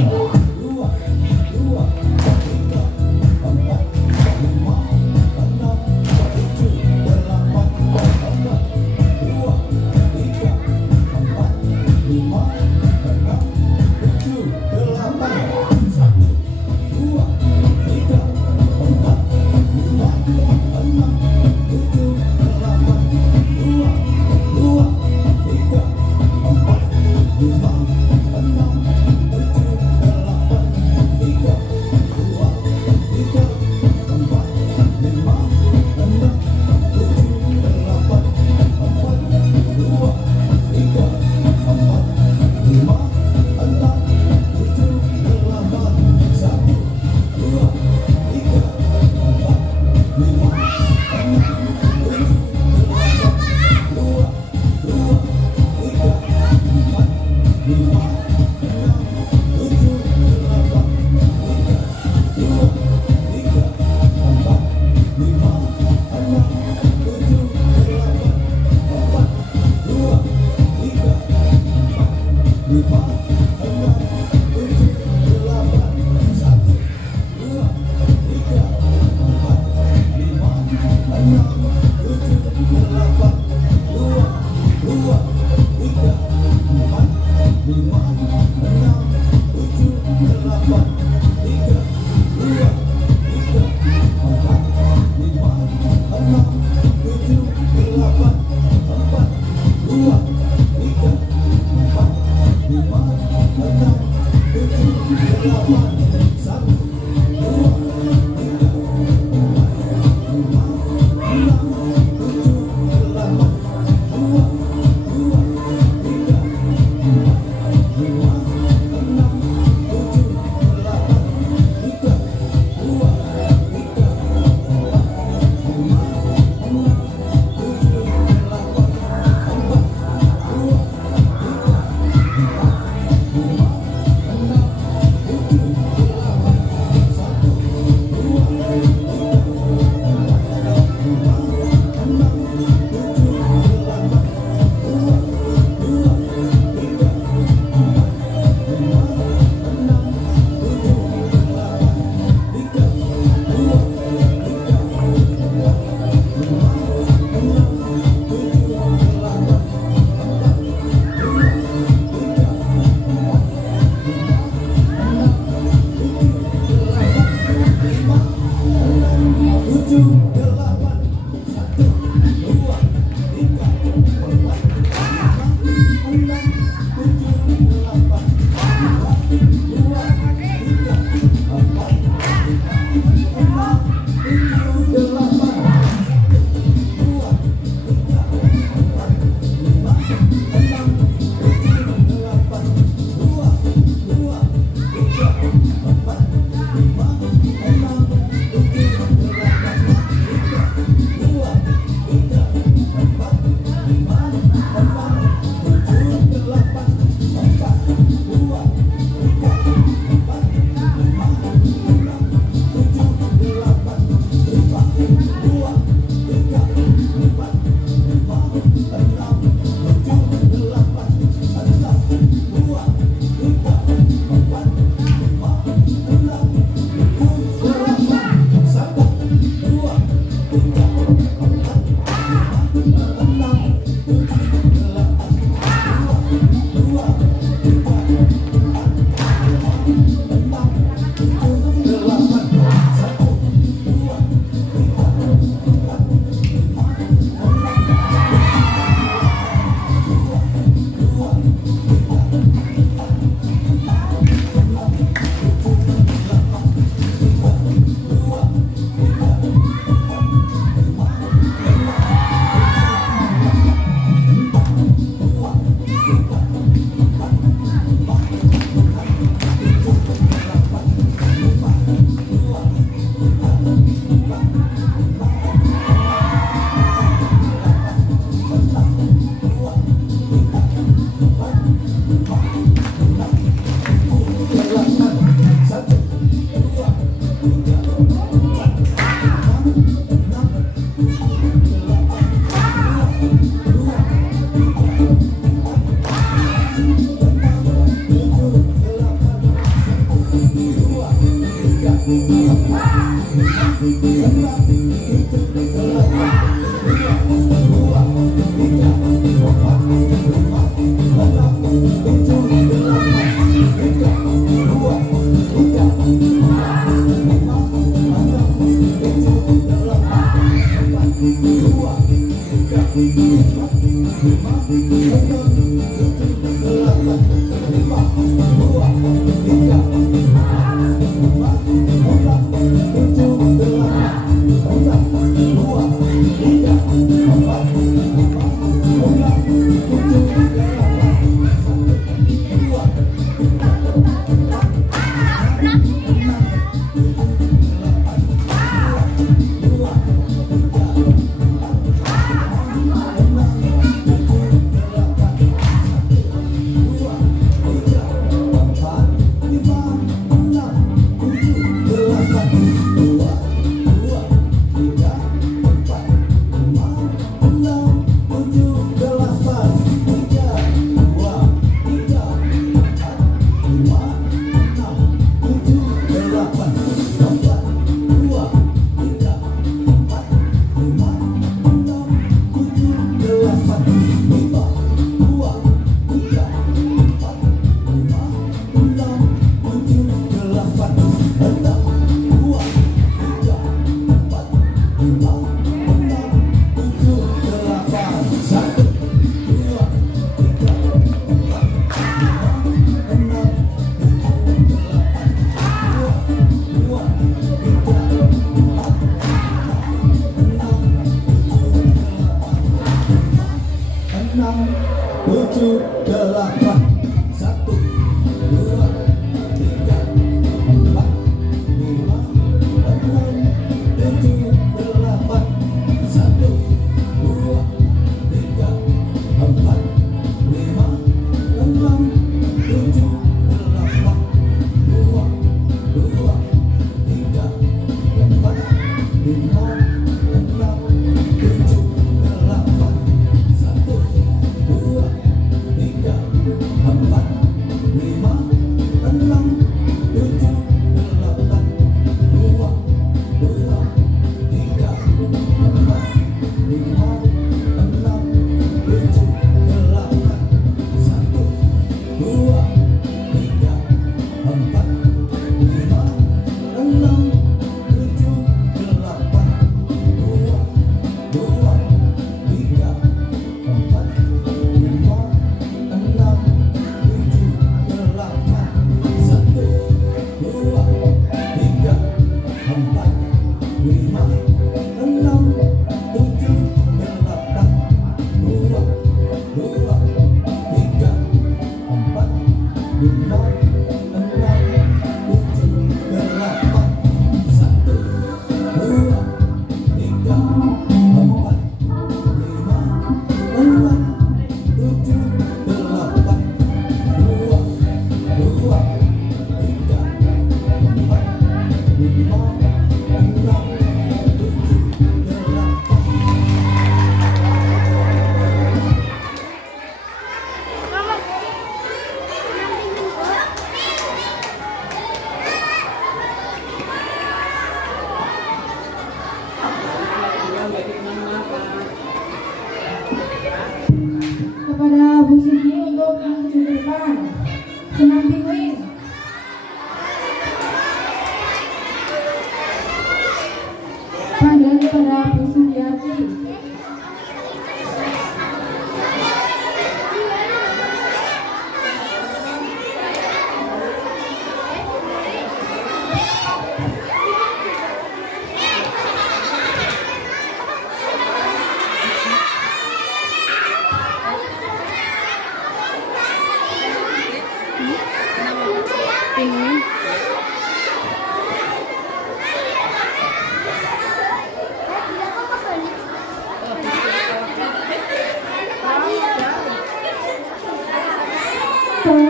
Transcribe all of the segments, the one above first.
masing-masing.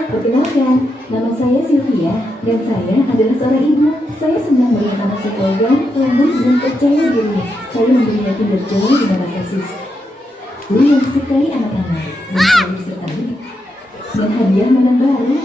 Perkenalkan, nama saya Sylvia dan saya adalah seorang ibu. Saya senang melihat anak sekolah lembut dan percaya diri. Saya memberi yakin berjalan dengan rasa siswa. Yang sekali anak-anak dan selalu disertai dan hadiah malam baru.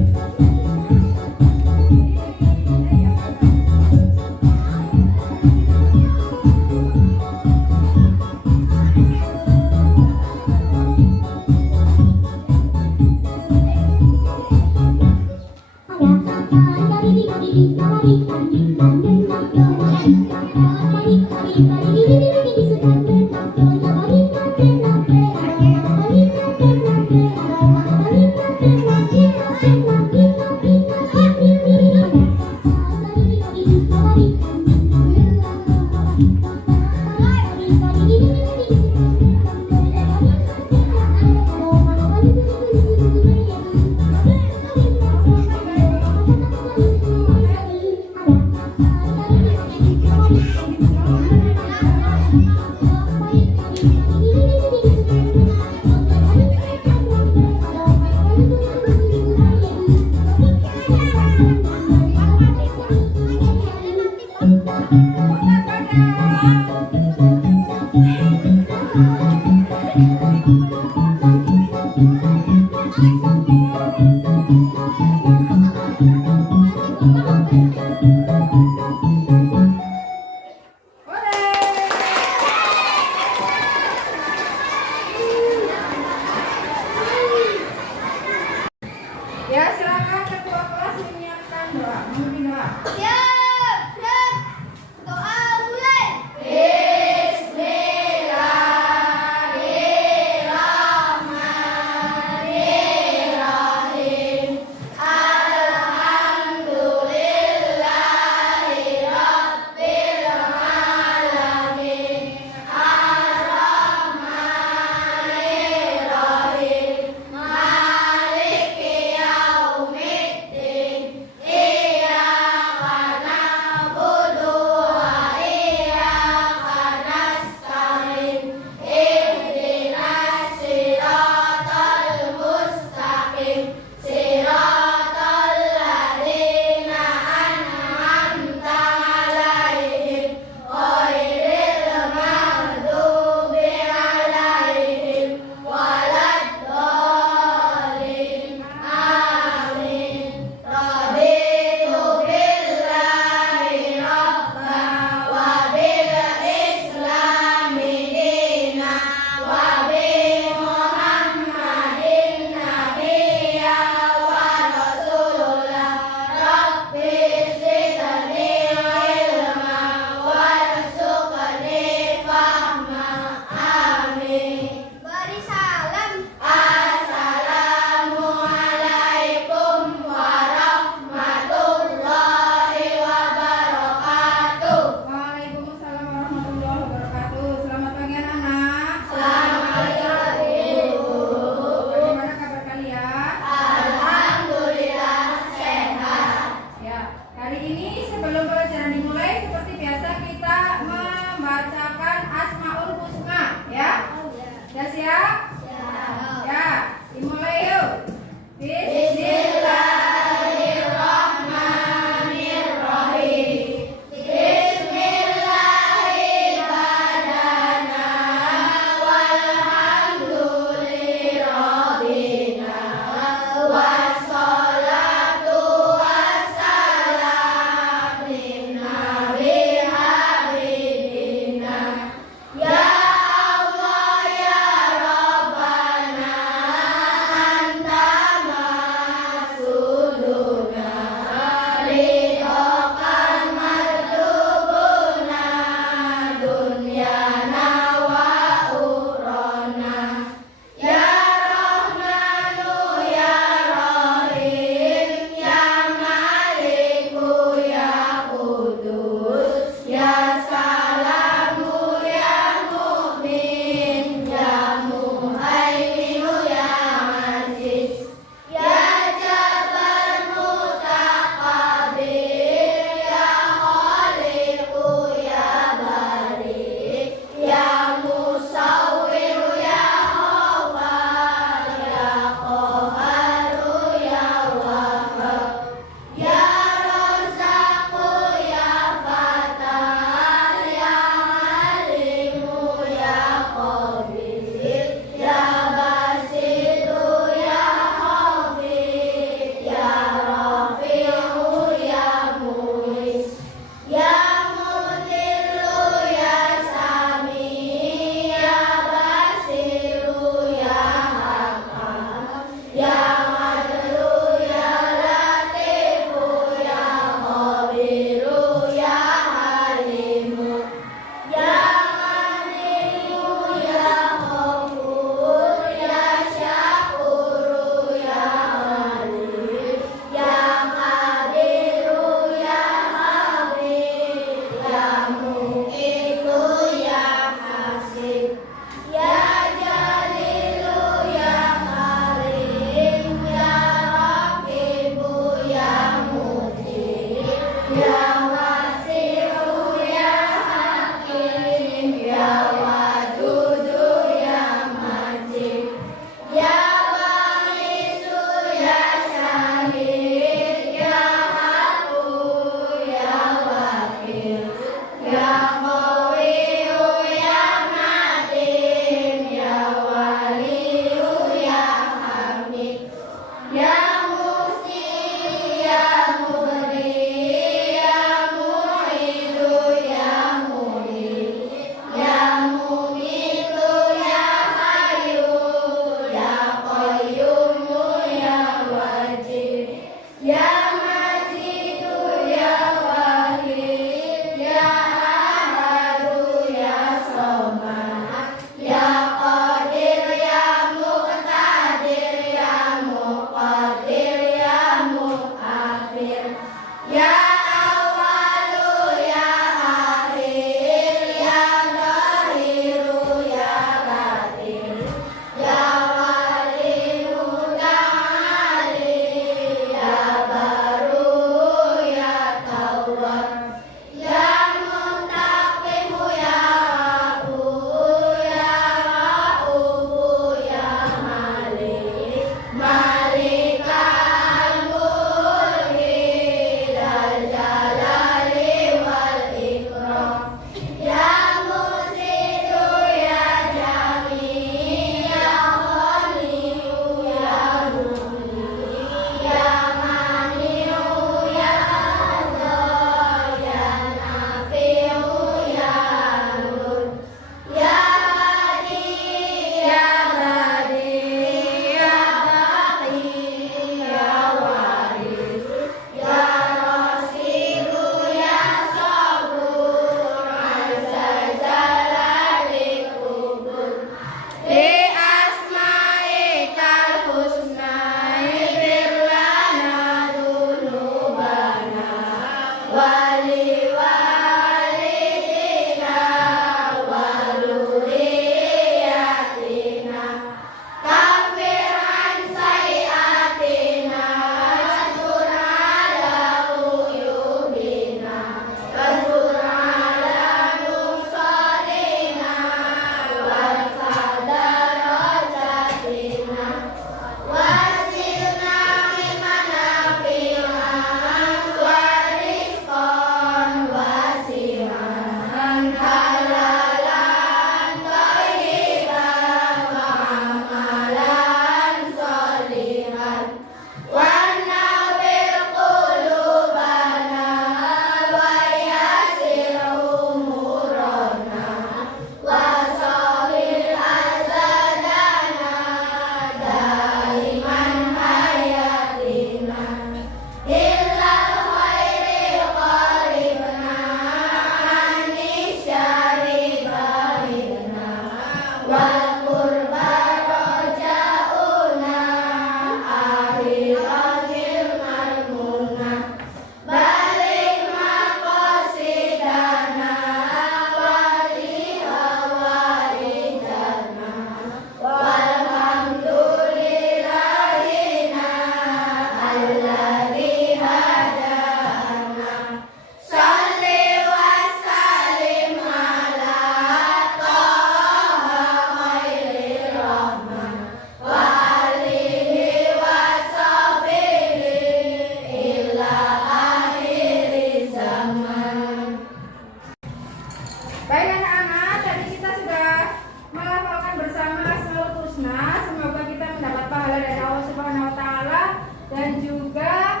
Husna, semoga kita mendapat pahala dari Allah Subhanahu wa taala dan juga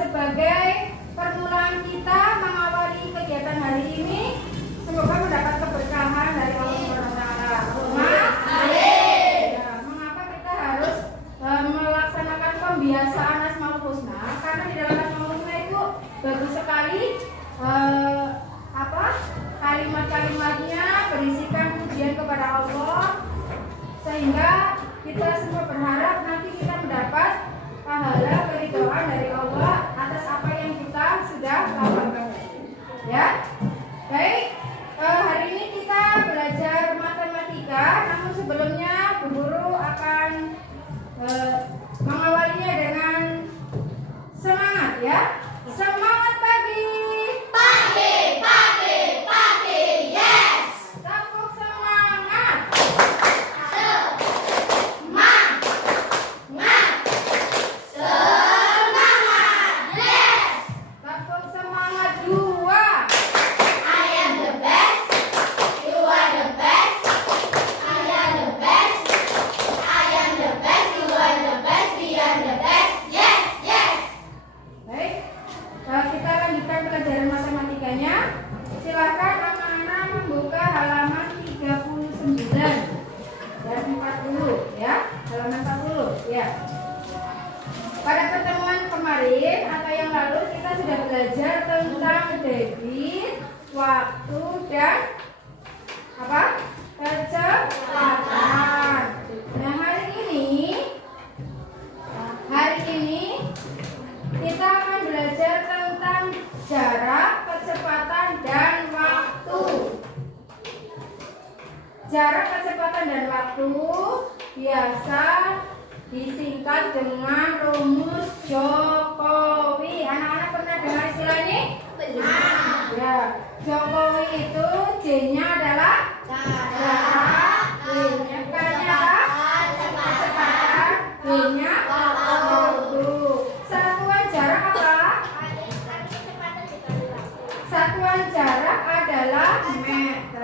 sebagai permulaan kita mengawali kegiatan hari ini, semoga mendapat keberkahan dari Allah Subhanahu wa taala. Ya, mengapa kita harus melaksanakan pembiasaan Asmaul Husna? Karena di dalam Asmaul Husna itu bagus sekali kalimat-kalimatnya berisikan pujian kepada Allah, sehingga kita semua berharap nanti kita mendapat pahala keridhaan dari Allah atas apa yang kita sudah lakukan. Ya, baik. Hari ini kita belajar matematika, namun sebelumnya Bu Guru akan mengawalinya dengan semangat, ya. Semangat pagi. Pada pertemuan kemarin atau yang lalu kita sudah belajar tentang debit, waktu, dan kecepatan. Nah, hari ini kita akan belajar tentang jarak, kecepatan, dan waktu. Jarak, kecepatan, dan waktu biasa disingkat dengan rumus Jokowi. Anak-anak pernah dengar istilah ini? Ya, Jokowi itu J-nya adalah jarak, W-nya kecepatan, W-nya waktu. Satuan jarak apa? Satuan jarak adalah meter.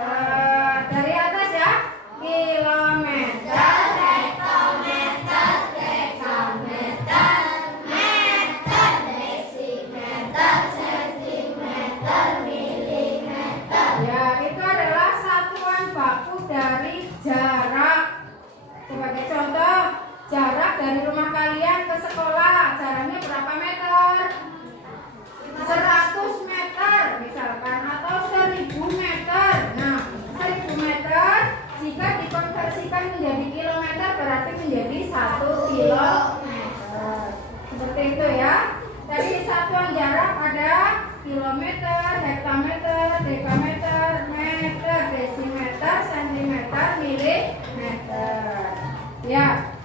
Dari atas ya, kilometer. Dari jarak. Sebagai contoh, jarak dari rumah kalian ke sekolah, jaraknya berapa meter? 100 meter misalkan, atau 1000 meter. Nah, 1000 meter jika dikonversikan menjadi kilometer berarti menjadi 1 kilometer. Seperti itu ya. Jadi satuan jarak ada kilometer, hektameter, dekameter, meter, desimeter, sentimeter, milimeter. Ya,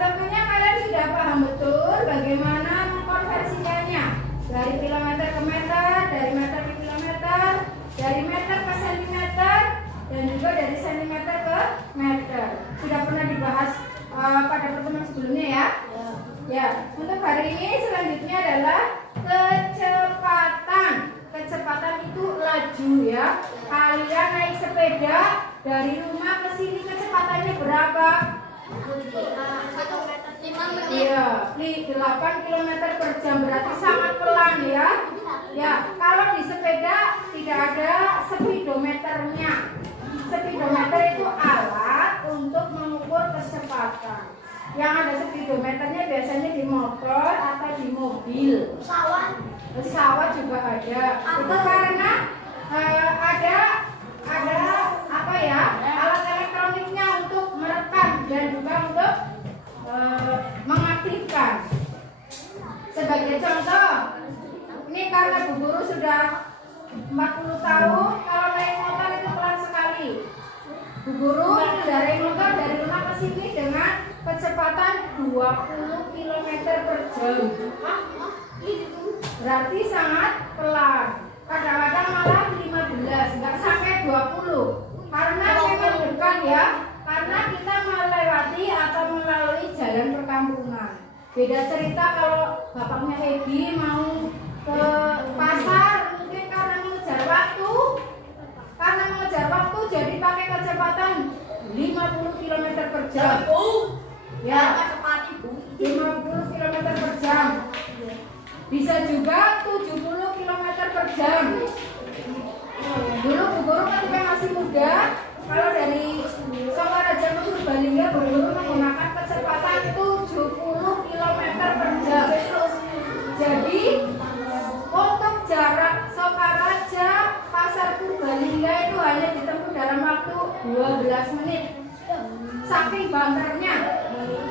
tentunya kalian sudah paham betul bagaimana mengkonversikannya dari kilometer ke meter, dari meter ke kilometer, dari meter ke sentimeter, dan juga dari sentimeter ke meter. Sudah pernah dibahas pada pertemuan sebelumnya ya. Ya, untuk hari ini selanjutnya adalah kecepatan. Kecepatan itu laju ya. Kalian naik sepeda dari rumah ke sini, kecepatannya berapa? 5 menit. Iya, 8 km per jam, berarti sangat pelan ya. Ya, kalau di sepeda tidak ada speedometernya. Speedometer itu alat untuk mengukur kecepatan. Yang ada speedometernya biasanya di motor atau di mobil. Pesawat juga ada. Itu karena ada alat elektroniknya untuk merekam dan juga untuk mengaktifkan. Sebagai contoh, ini karena Bu Guru sudah 40 tahun, kalau naik motor itu pelan sekali. Bu Guru dari motor dari rumah ke sini dengan kecepatan 20 km per jam. Berarti sangat pelan. Kadang-kadang malah 15, nggak sampai 20. Karena memang dekat ya. Karena kita melewati atau melalui jalan perkampungan. Beda cerita kalau bapaknya Egi mau ke pasar, mungkin karena mengejar waktu jadi pakai kecepatan 50 km jam. Ya, 50 km per jam. Bisa juga 70 km per jam. Dulu Bu Guru ketika masih muda, kalau dari Sokaraja ke Purbalingga, Bu Guru menggunakan kecepatan 70 km per jam. Jadi untuk jarak Sokaraja Pasar Purbalingga itu hanya ditempuh dalam waktu 12 menit. Saking banternya.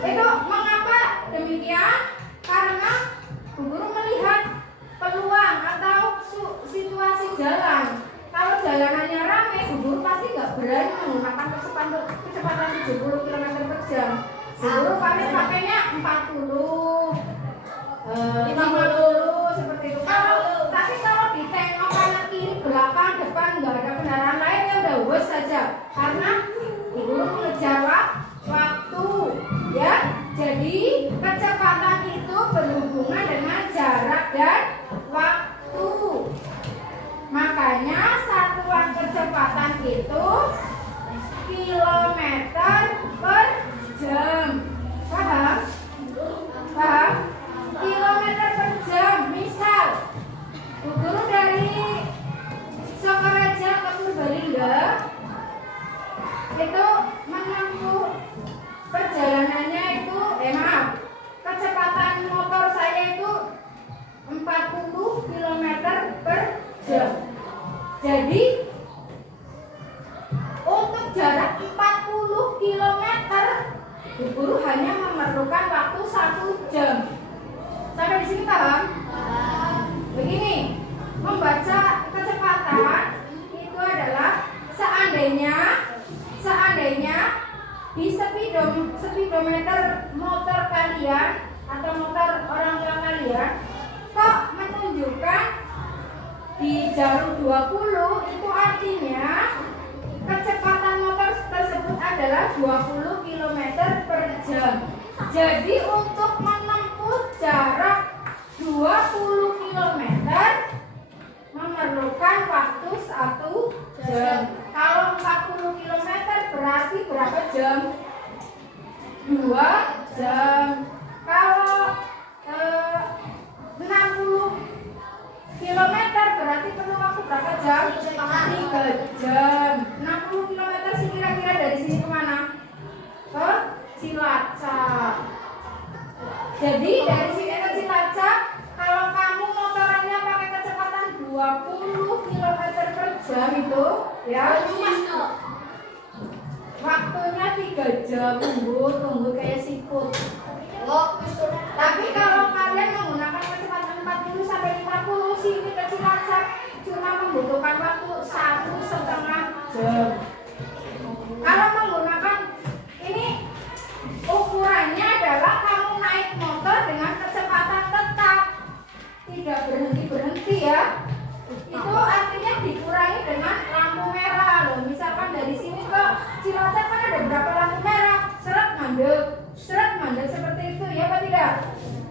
Itu mengapa demikian? Karena Bu Guru melihat peluang atau situasi jalan. Kalau jalanannya ramai, Bu Guru pasti nggak berani menggunakan kecepatan 70 km per jam. Bu Guru paling pakainya 40, 50 seperti itu. Tapi kalau ditengok kanan kiri belakang depan nggak ada kendaraan lain, ya udah wes saja. Karena Bu Guru mengejar waktu, ya. Jadi kecepatan itu berhubungan dengan jarak dan waktu. Makanya satuan kecepatan itu kilometer per jam. Paham? Paham? Kilometer per jam. Misal Bu Guru dari Sokaraja ke Purbalingga itu menempuh perjalanannya itu kecepatan motor saya itu 40 km per jam. Jadi untuk jarak 40 km Bu Guru hanya memerlukan waktu 1 jam. Sampai di sini paham? Begini, membaca kecepatan itu adalah seandainya di speedometer motor kalian atau motor orang tua kalian kok menunjukkan di jalur 20, itu artinya kecepatan motor tersebut adalah 20 km per jam. Jadi untuk menempuh jarak 20 km memerlukan waktu 1 jam. Kalau 40 km berarti berapa jam? 2 jam. Kalau 60 km berarti perlu waktu berapa jam? 3 jam. 60 km sih kira-kira dari sini kemana? Ke Cilacap. Jadi dari sini ke Cilacap, kalau kamu motorannya pakai kecepatan 20 km per jam itu, ya, waktunya 3 jam. Tunggu kayak siput. Tapi kalau kalian menggunakan kecepatan 40 sampai 50, sini ke Cilacap cuma membutuhkan waktu 1,5 jam. Kalau menggunakan ini, ukurannya adalah kamu naik motor dengan kecepatan tetap, tidak berhenti ya. Itu artinya dikurangi dengan lampu merah loh. Misalkan dari sini ke Cilacap kan ada berapa lampu merah? Seret mandek seperti itu, ya Pak tidak?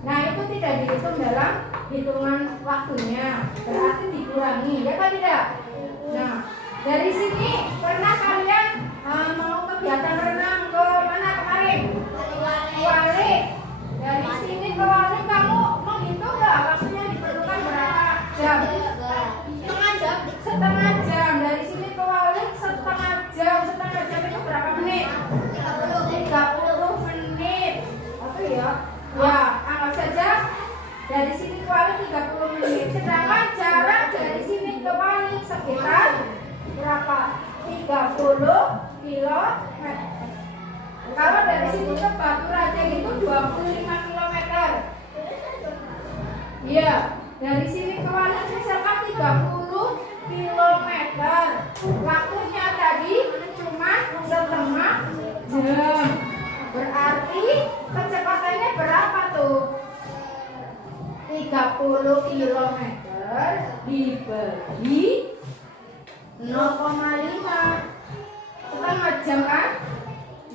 Nah itu tidak dihitung dalam hitungan waktunya, berarti dikurangi, ya Pak tidak? Nah dari sini pernah kalian mau kegiatan renang ke mana kemarin? Wali. Dari sini ke Wali kamu menghitung nggak waktunya diperlukan berapa jam? Setengah jam. Dari sini ke Wali setengah jam. Setengah jam itu berapa menit? 30 menit. Apa ya? Ya, anggap saja dari sini ke Wali 30 menit. Sedangkan jarak dari sini ke Wali sekitar berapa? 30 km. Kalau dari sini ke Batu itu 25 km. Iya, dari sini ke Wali misalkan 30 km. Waktunya tadi cuma setengah jam. Berarti kecepatannya berapa tuh? 30 km dibagi 0,5, setengah jam kan?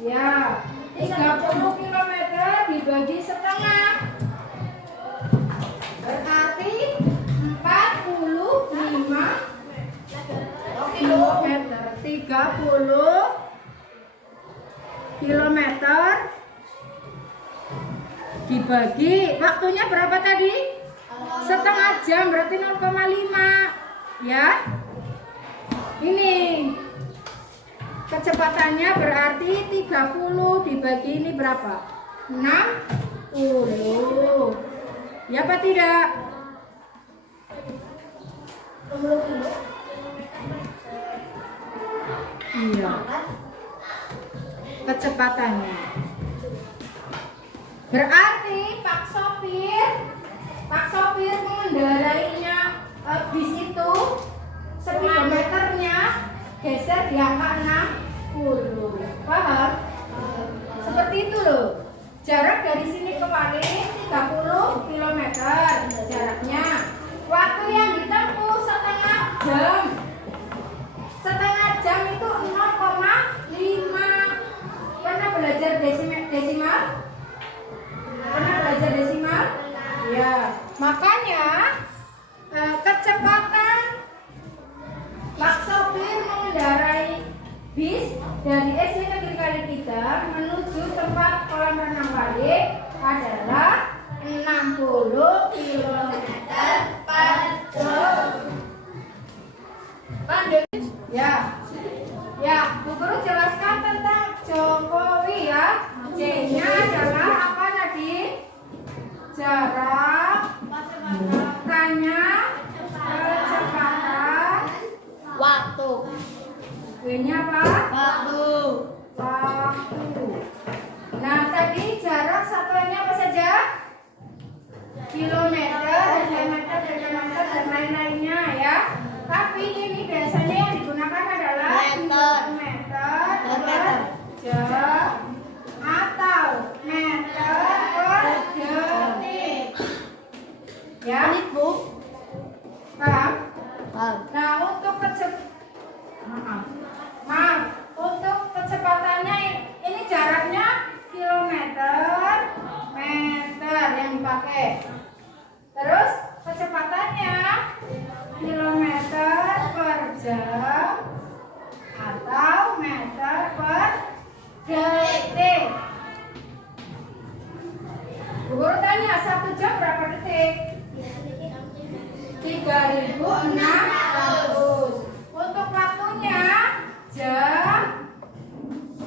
Ya, 30 km dibagi setengah berarti 45 km. 30 kilometer dibagi waktunya berapa tadi? Setengah jam, berarti 0,5 ya. Ini kecepatannya berarti 30 dibagi ini berapa? 60 ya apa tidak? Iya, kecepatannya berarti Pak sopir mengendarainya bis itu speedometernya geser di angka 60. Paham? Seperti itu loh. Jarak dari sini ke Paling 30 km jaraknya. Waktu yang ditempuh setengah jam. Setengah jam itu 0,5. Pernah belajar desimal? Pernah belajar desimal? Ya, makanya kecepatan Pak sopir mengendarai bis dari SD Negeri Kali 3 menuju tempat kolam renang Paling adalah 60 km per jam. Ya, ya, Bu Guru jelaskan tentang Jokowi ya. C-nya adalah apa tadi? Jarak. K-nya kecepatan. Waktu. W-nya apa? Waktu. Waktu. Nah, tadi jarak satuannya apa saja? Kilometer, dekilometer, dekilometer, dan lain-lainnya ya. Tapi ini biasanya yang digunakan adalah Meter. kilometer per Meter. jam atau meter per detik. Ya, Ini Bu. paham? Paham. Nah, untuk untuk kecepatannya ini jaraknya kilometer, meter yang dipakai. Terus kecepatannya kilometer per jam atau meter per detik. Bu Guru tanya 1 jam berapa detik? 3.600. Untuk waktunya jam,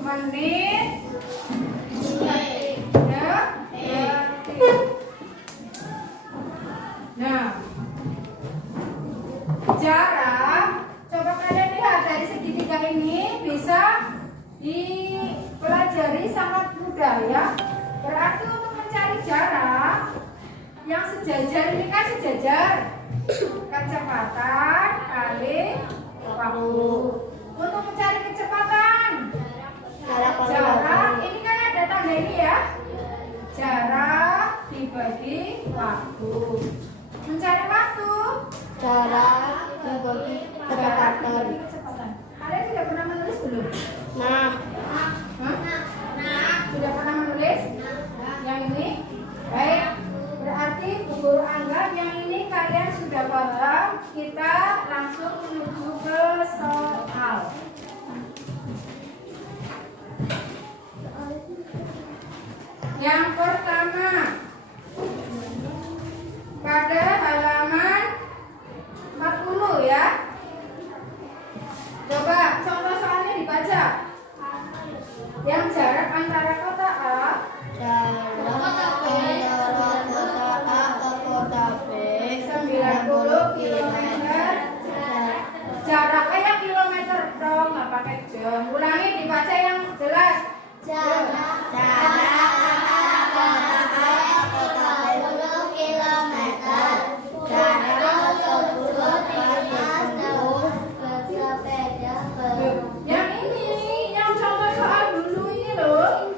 menit, detik. Nah, jarak coba kalian lihat dari segitiga ini bisa dipelajari sangat mudah ya. Berarti untuk mencari jarak yang sejajar ini kan sejajar kecepatan kali waktu. Untuk mencari kecepatan jarak ini kan ada tanda ini ya, jarak dibagi waktu. Mencari waktu Jarak dibagi kecepatan. Kalian sudah pernah menulis belum? Nah, Sudah pernah menulis yang ini? Baik, berarti Bu Guru anggap yang ini kalian sudah paham. Kita langsung menuju ke soal. Yang pertama, pada halaman 40 ya. Coba contoh soalnya dibaca. Yang jarak antara kota A jarak antara kota A ke kota B 90 km. Jaraknya yang kilometer dong, nggak pakai jam. Ulangi dibaca yang jelas. Jarak antara kota A ke kota B 10 km. Jarak tersebut ditempuh bersepeda Yang ini, yang contoh soal dulu ini loh.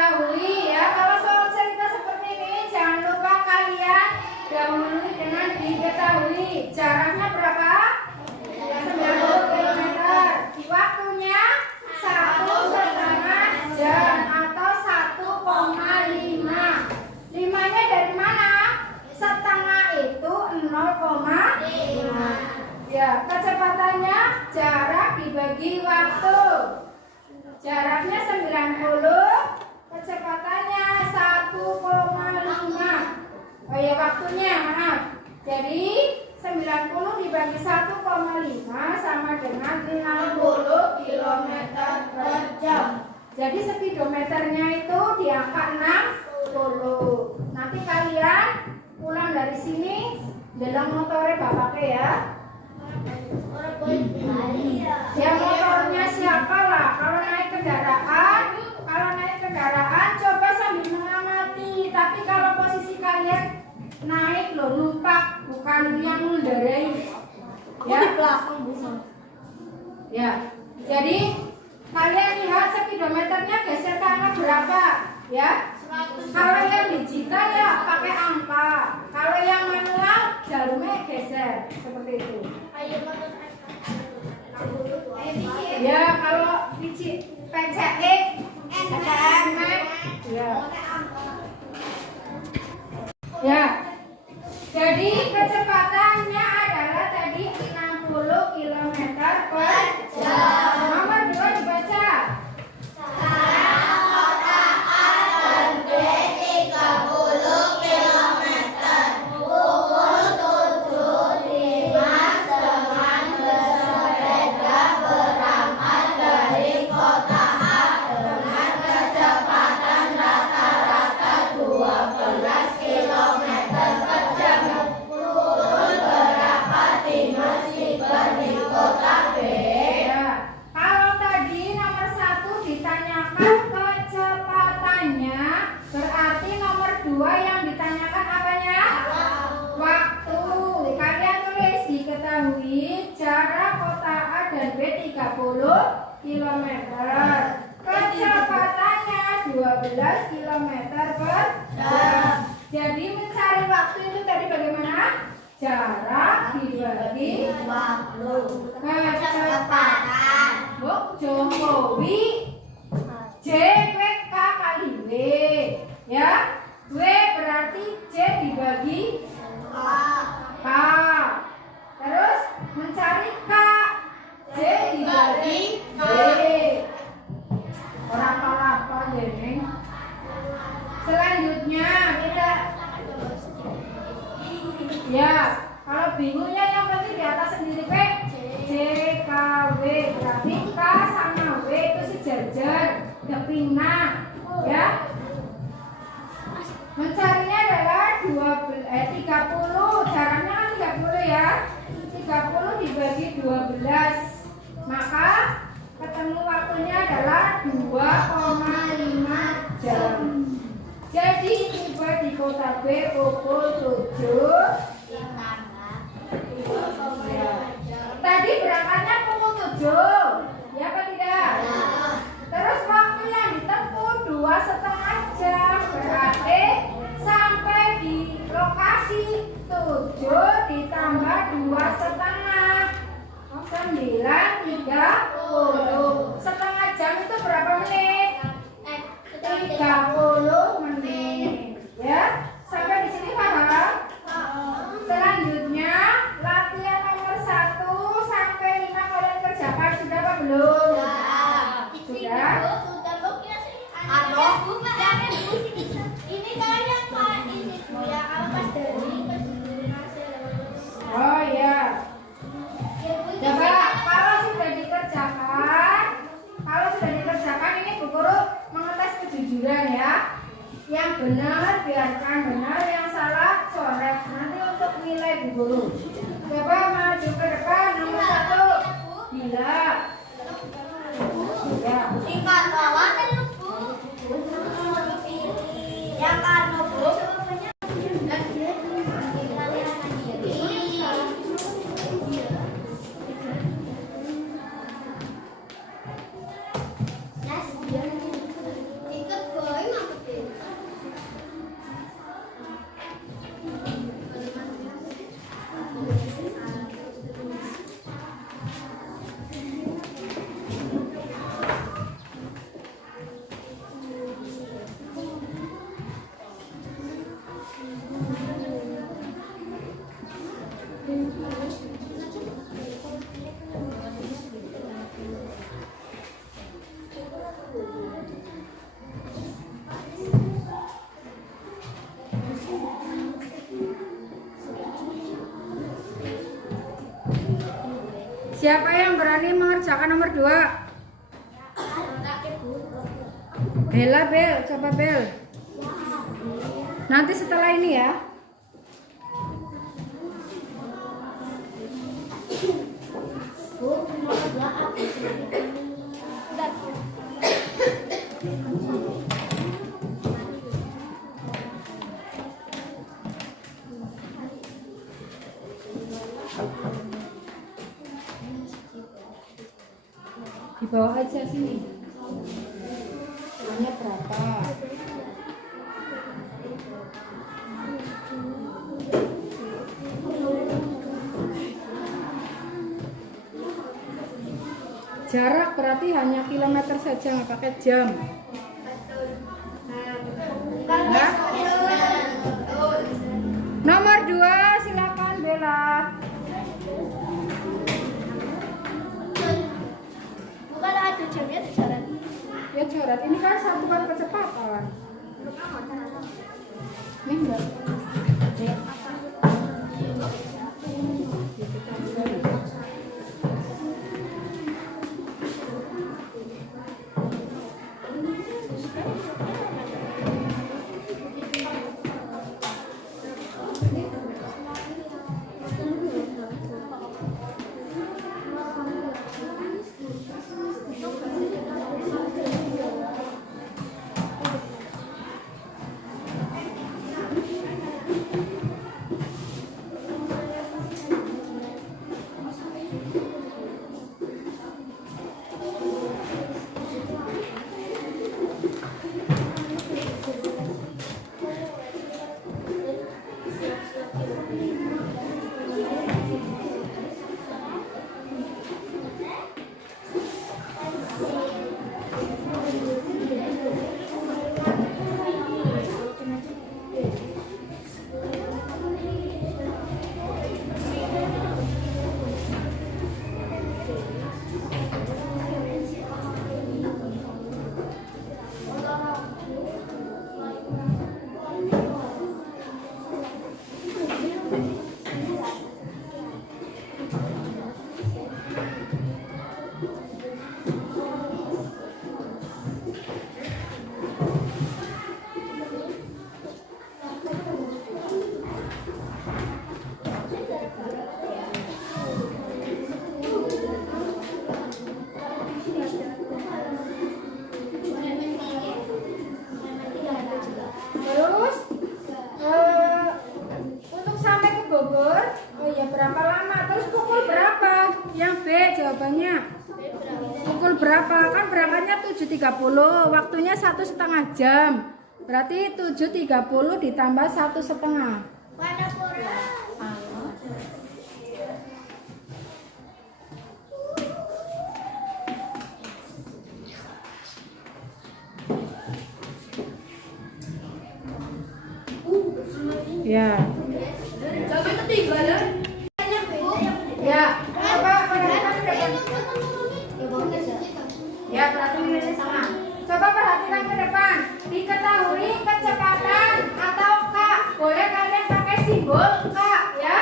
diketahui ya. Kalau soal cerita seperti ini jangan lupa kalian dahului dengan diketahui. Jaraknya berapa? 90 km. Waktunya 1,5 jam atau 1,5. Limanya dari mana? Setengah itu 0,5. Ya, kecepatannya jarak dibagi waktu. Jaraknya 90, kecepatannya 1,5. Oh ya, waktunya maaf. Jadi 90 dibagi 1,5 sama dengan 60 km per jam. Jadi speedometernya itu di angka 60. Nanti kalian pulang dari sini deleng motornya bapaknya ya. Ya motornya siapa lah. Kalau naik kendaraan coba sambil mengamati. Tapi kalau posisi kalian naik loh, numpak, bukan yang mengendarai. Ya, di belakang ya. Jadi kalian lihat speedometernya geser ke angka berapa, ya? Kalau yang digital ya pakai angka. Kalau yang manual jarumnya geser seperti itu. Ya, kalau biji PCX, ya. Jadi kecepatannya adalah tadi 60 km per jam. Nomor 2 dibaca. Jarak kota A dan B 30 km. Kecepatannya 12 km per jam. Jadi mencari waktu itu tadi bagaimana? Jarak dibagi waktu. Kecepatan. Buk Jokowi J W K kali W. Ya. W berarti J dibagi K. Terus mencari K, J dibagi B. Orang apa jadi? Selanjutnya kita, ya kalau bingungnya yang penting di atas sendiri P, J, K, W. Berarti K sama W itu sejajar, kepingan, ya. Mencarinya adalah 30, jaraknya kan 30 ya. 30 dibagi 12, maka ketemu waktunya adalah 2,5 jam. Jadi tiba di kota B pukul 7. Tadi berangkatnya pukul 7, ya apa tidak? Terus waktu yang ditempuh 2,5 jam, berarti sampai di lokasi 7 ditambah 2,5, 9:30. Setengah jam itu berapa menit? 30 menit. Ya, sampai di sini paham? Selanjutnya latihan nomor 1 sampai 5 kalian kerjakan sudah apa belum? Sudah. Ini kalian Pak, ini ya apa dari. Oh ya. Coba kalau sudah dikerjakan ini Bu Guru mengetes kejujuran ya. Yang benar biarkan benar, yang salah coret. Nanti untuk nilai Bu Guru. Coba maju ke depan nomor 1. Bila. Ya. Tingkat bawah kan Bu. Yang anu Bu. Ikut boy Siapa yang berani mengerjakan nomor 2? Bella, Bel, coba Bel. Nanti setelah ini ya. Di bawah aja sini. Soalnya berapa? Jarak berarti hanya kilometer saja, nggak pakai jam. Nah. Nomor 2 silakan Bella. Bukan ada jamnya di jalan. Ya coret, ini kan satuan kecepatan. Ini enggak. Terus untuk sampai ke Bogor, oh iya berapa lama? Terus pukul berapa? Yang B jawabannya. Pukul berapa? Kan berangkatnya 7.30, waktunya 1,5 jam. Berarti 7.30 ditambah 1,5. Mana pura? Ya. Tapi ketinggalan. Ya. Coba perhatikan ke depan. Ya, perhatikan ini sama. Coba perhatikan ke depan. Diketahui kecepatan atau K. Boleh kalian pakai simbol K ya.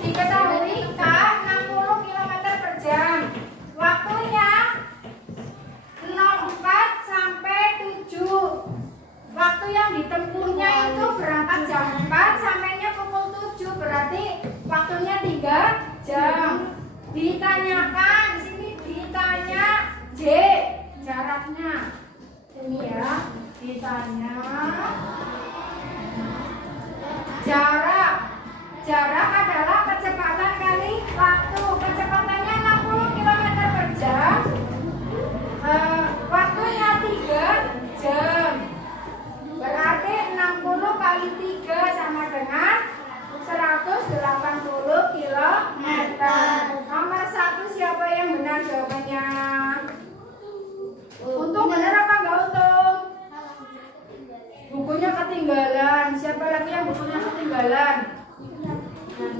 Diketahui K 60 km per jam. Waktunya 04 sampai 7. Waktu yang ditempuhnya itu berangkat jam 4 sampainya pukul 7, berarti waktunya 3 jam. Ditanyakan di sini, ditanya J jaraknya. Ini ya, ditanya jarak. Jarak adalah kecepatan kali waktu. Kecepatannya 60 km per jam. Waktunya 3 jam. Berarti 60 kali 3 sama dengan 180 km. Nomor 1 siapa yang benar jawabannya? Untung benar apa enggak untung? Bukunya ketinggalan. Siapa lagi yang bukunya ketinggalan? Nah,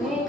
ini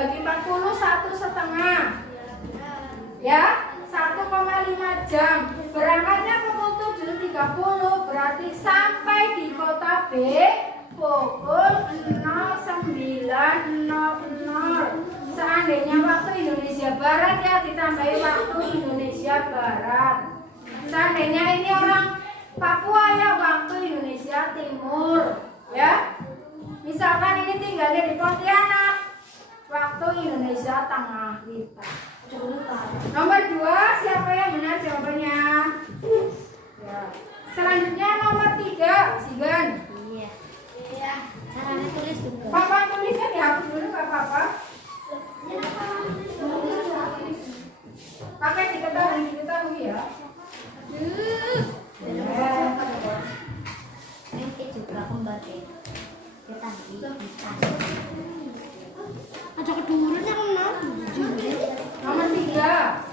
dibagi 40 1,5. Ya, 1,5 jam. Berangkatnya pukul 7.30, berarti sampai di kota B pukul 09.00. Seandainya waktu Indonesia Barat ya ditambahi waktu Indonesia Barat. Seandainya ini orang Papua ya waktu Indonesia Timur, ya. Misalkan ini tinggalnya di Pontianak, waktu Indonesia Tengah kita. Nomor 2, siapa yang benar jawabannya? Ya. Selanjutnya nomor 3, Sigan. Iya. Caranya tulis juga. Papa tulisnya dihapus dulu nggak apa-apa. Pakai diketahui ya. Nanti juga kembali. Kita bisa. Ada kedurunya kan? Nomor 3.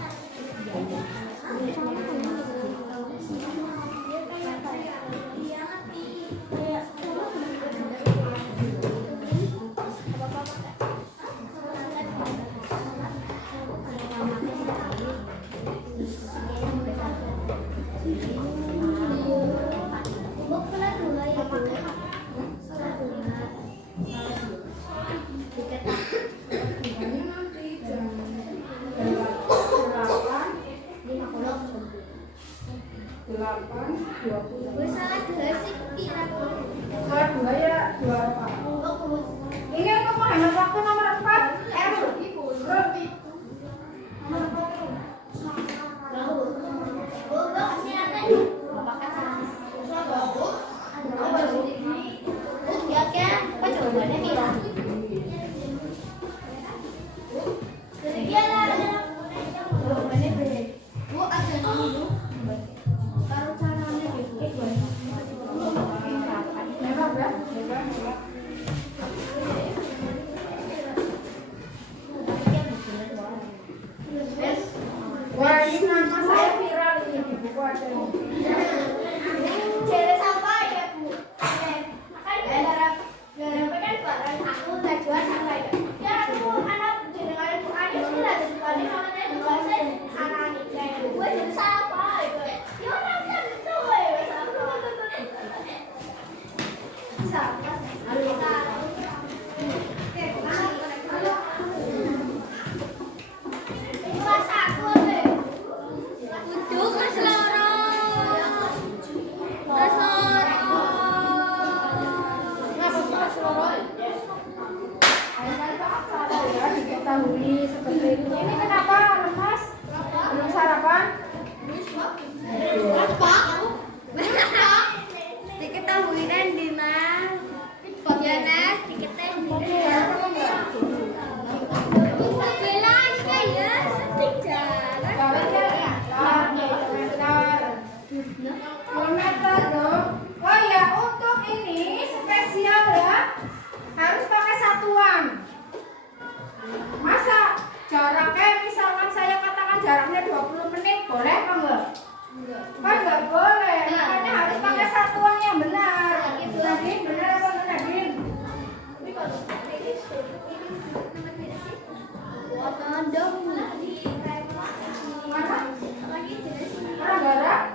Salah 2 ya, 2 apa? Ini untuk menghemat waktu nomor 4. Wah, ini nama saya viral ini di buku ada ini. Cewek sampah ya Bu. Kan gara-gara kan barang aku nggak jual sampah ya. Ya aku anak jenengan Bu Ayu sih lah jadi namanya juga saya anak nikah. Gue jadi sampah gitu. Ya orang kan itu ya sampah. Sampah. Diketahui seperti itu. Ini kenapa lemas? Belum sarapan? Diketahui dan Dimas. Ya Nas, diketahui. Bilang saya sedih jalan. Kilometer dong. Oh ya, untuk ini spesial ya. Harus pakai satuan. Masa jaraknya misalkan saya katakan jaraknya 20 menit, boleh apa enggak? Kan enggak boleh. Makanya harus pakai satuan yang benar. Nadine, benar apa enggak Nadine? Mana? Orang Barat?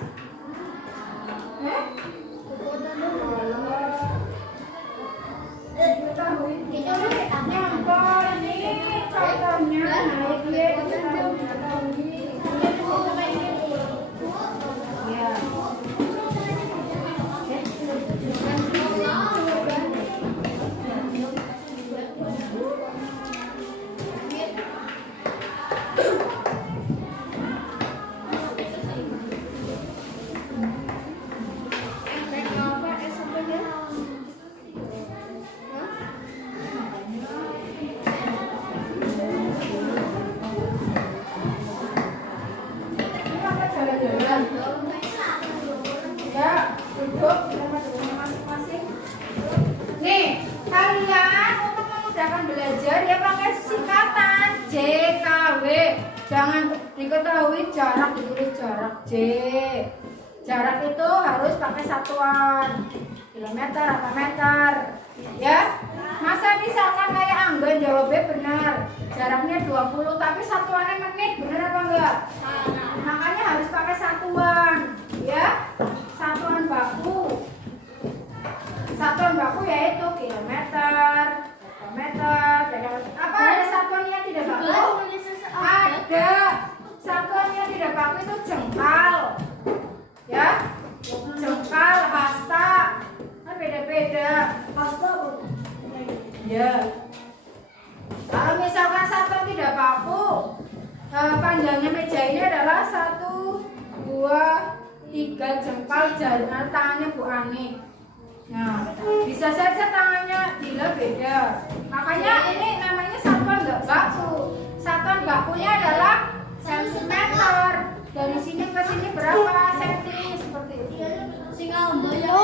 Ketahui. Nyangkol ini contohnya naik ketahui. Ya. Ini apa jalan-jalan? Ya, duduk sama dengan masing-masing. Nih, kalian untuk memudahkan belajar ya pakai singkatan JKW. Jangan diketahui jarak, ditulis jarak J. Jarak itu harus pakai satuan kilometer atau meter. Ya, masa misalkan kayak Anggun jawabnya benar. jaraknya 20, tapi satuannya menit, bener apa enggak? Makanya harus pakai satuan, ya. Satuan baku. Satuan baku yaitu kilometer, apa ada satuan yang tidak baku? Ada. Satuan yang tidak baku itu jengkal, ya. Jengkal, hasta, kan beda-beda. Ya. Kalau misalkan satuan tidak baku, panjangnya meja ini adalah 1, 2, 3 jengkal jari tangannya Bu Ani. Nah, bisa saja tangannya Dila beda. Makanya ini namanya satuan nggak baku. Satuan bakunya adalah sentimeter. Dari sini ke sini berapa senti seperti itu. Singal bayar.